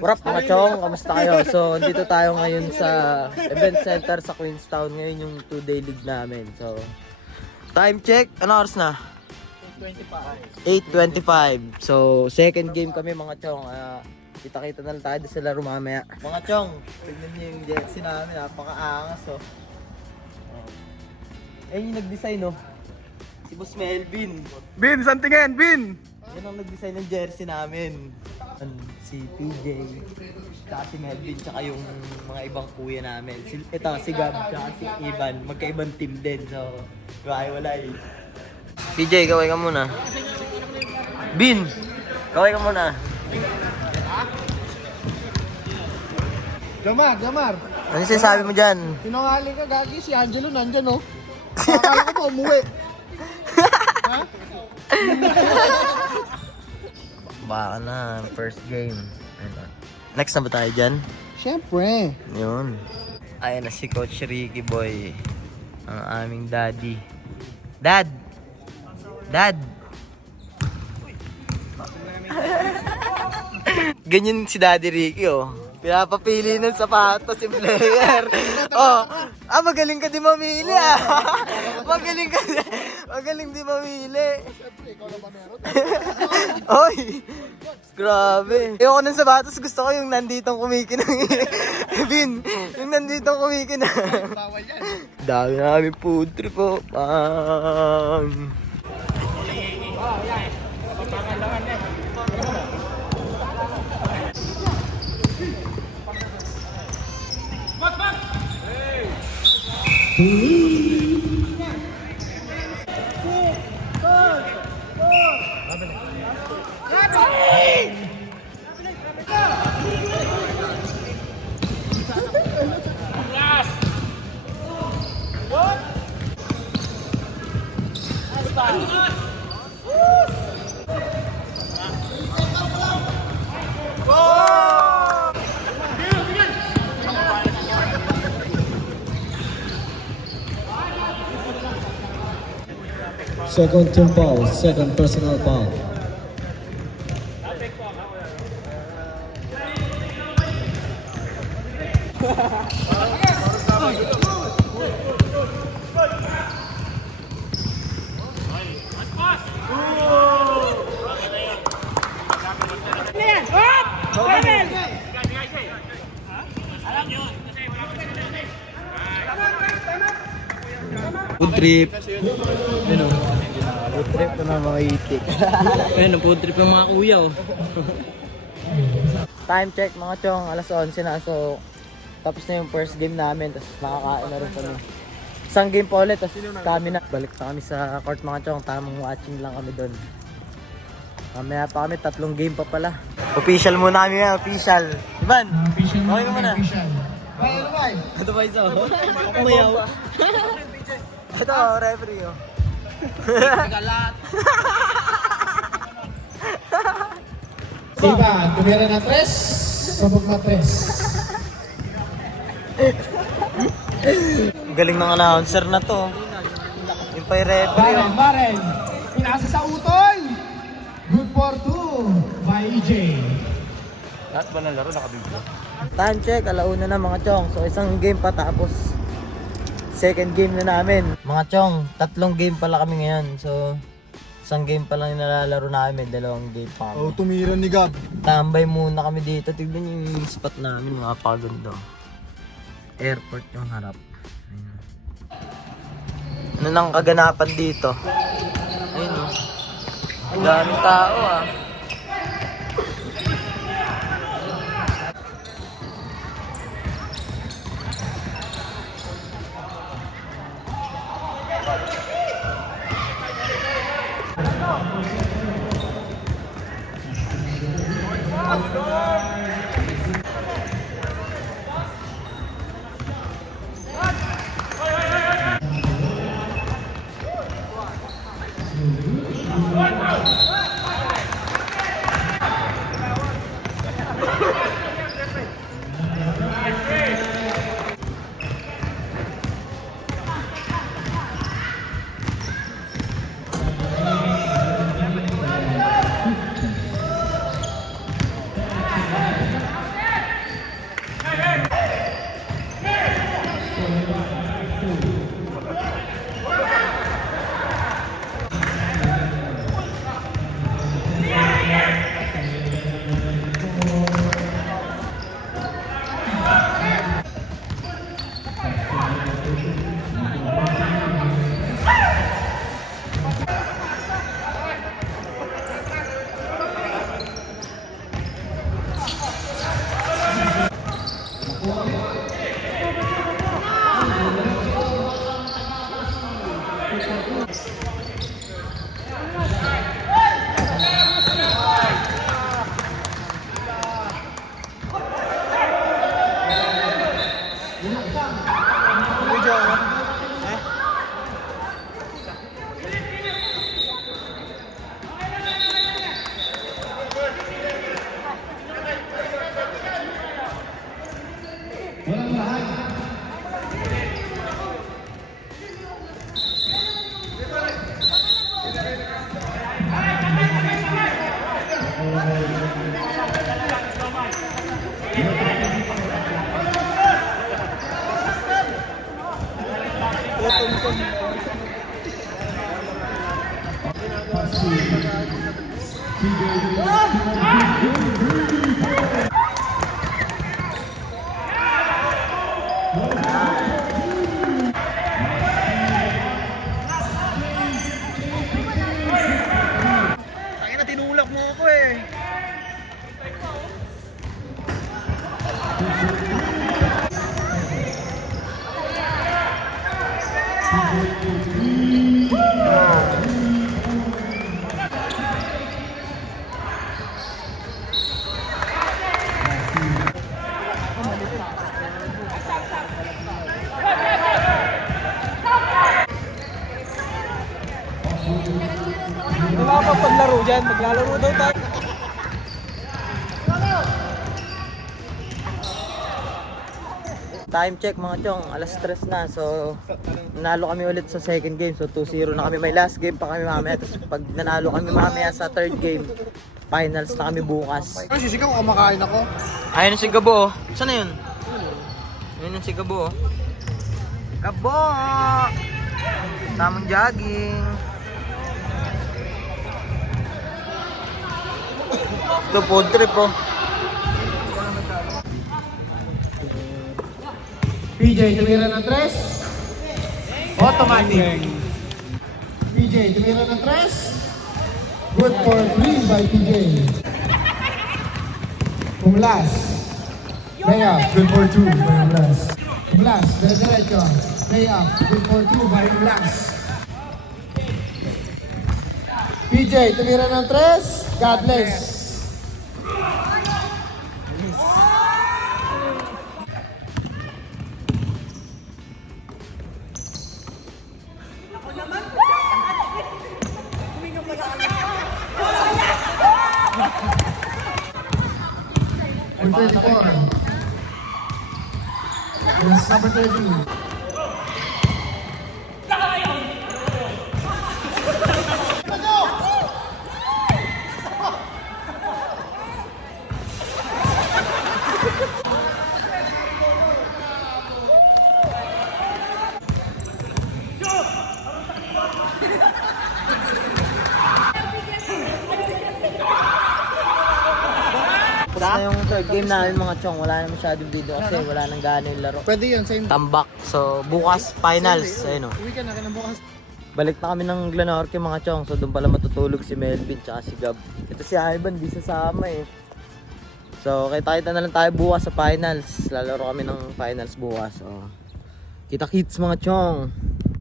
Wrap mga chong, kamusta kayo? So, dito tayo ngayon sa event center sa Queenstown. Ngayon yung 2-day league namin. So, time check. Ano oras na? 8:25. So, second game kami mga chong. Kita-kita na lang tayo sa laro mamaya. Mga chong, tignan niyo yung jersey namin. Napaka-angas oh. Ayun yung nag-design oh. Si Boss Melvin. Bin, saan tingin? Bin! Yan ang nag-design ng jersey namin. Si PJ, tsaka si Melvin, tsaka yung mga ibang kuya namin. Ito, si Gab, tsaka si Ivan. Magkaibang team din. So, wala eh. PJ, kaway ka muna. Bin, kaway ka muna. Jamar! Ano sinasabi mo dyan? Pinangaling ka, Gagi. Si Angelo nandyan, oh. Akala ko pa umuwi. Ha? Baka na, first game. Next na ba tayo dyan? Siyempre. Yun. Ayan na si Coach Ricky Boy. Ang aming daddy. Dad! Dad! Ganyan si Daddy Ricky oh. Pinapapili ng sapatos si player. Oh, magaling ka di mamili ah. Magaling di mamili. Ikaw lang ba meron? Oy! Grabe. Ayoko ng sapatos, gusto ko yung nanditong kumikinang. Bin, yung nanditong kumikinang. Bawal yan. Dami namin food trip po. Second team foul, second personal foul. Food trip. Ano? Food trip na mga itik. Ayun, food trip ng mga kuya oh. Time check mga chong, alas 11 na. So, tapos na yung first game namin. Tapos nakakain na rin kami. Isang game pa ulit. Tapos kami na. Balik na kami sa court mga chong. Tamang watching lang kami doon. Mamaya pa kami, 3 game pa pala. Official muna kami ngayon, official. Ivan, okay ka muna. Ito ba isa? Umayaw. Ito, referee oh. Diba, tumira na 3. Sabog na 3. Galing ng announcer na to. Yung pa yung referee oh. Baren. Pinasa sa utol. Good for 2 by EJ. Lahat ba ng laro nakabigyo? Time check, alauna na mga chong. So isang game pa tapos second game na namin. Mga chong, 3 game pala kami ngayon. So isang game pa lang yung nalalaro namin, 2 game pa kami. Oh, tumira ni Gab. Tambay muna kami dito. Tignan niyo yung spot namin, mga paganda. Airport yung harap. Ayun. Ano nang kaganapan dito? Ayun oh. Ang daming tao ah. Tangina, tinulak mo ako eh. Wala pa paglaro dyan, maglalaro daw tayo. Time check mga chong, alas 3 na. So, nanalo kami ulit sa second game. So, 2-0 na kami. May last game pa kami mamaya. Tapos pag nanalo kami mamaya sa third game, finals na kami bukas. Ano sisigaw, kumakain ako. Ayun si Gabo, oh. Saan na yun? Ayun si Gabo, oh. Gabo! Tamang jogging. Ito, food trip, oh. PJ, tumira ng 3. Automatic. PJ, tumira ng 3. Good for 3 by PJ. Kumlas. Layup, good for 2 by Kumlas. Kumlas, dire-diretso. Layup, good for 2 by Kumlas. PJ, tumira ng 3. God bless. Number 34. Yes, number 30. Tapos na yung third game namin mga chong. Wala na masyadong video kasi wala nang gana yung laro. Pwede yun, same. Tambak. So, bukas finals. Ayun, oh. Uwi ka na bukas. Balik na kami ng Glenorque mga chong. So, doon pala matutulog si Melvin tsaka si Gab. Ito si Ivan, di sasama eh. So, kita-kita na lang tayo bukas sa finals. Lalaro kami ng finals bukas. So, kita-kits mga chong.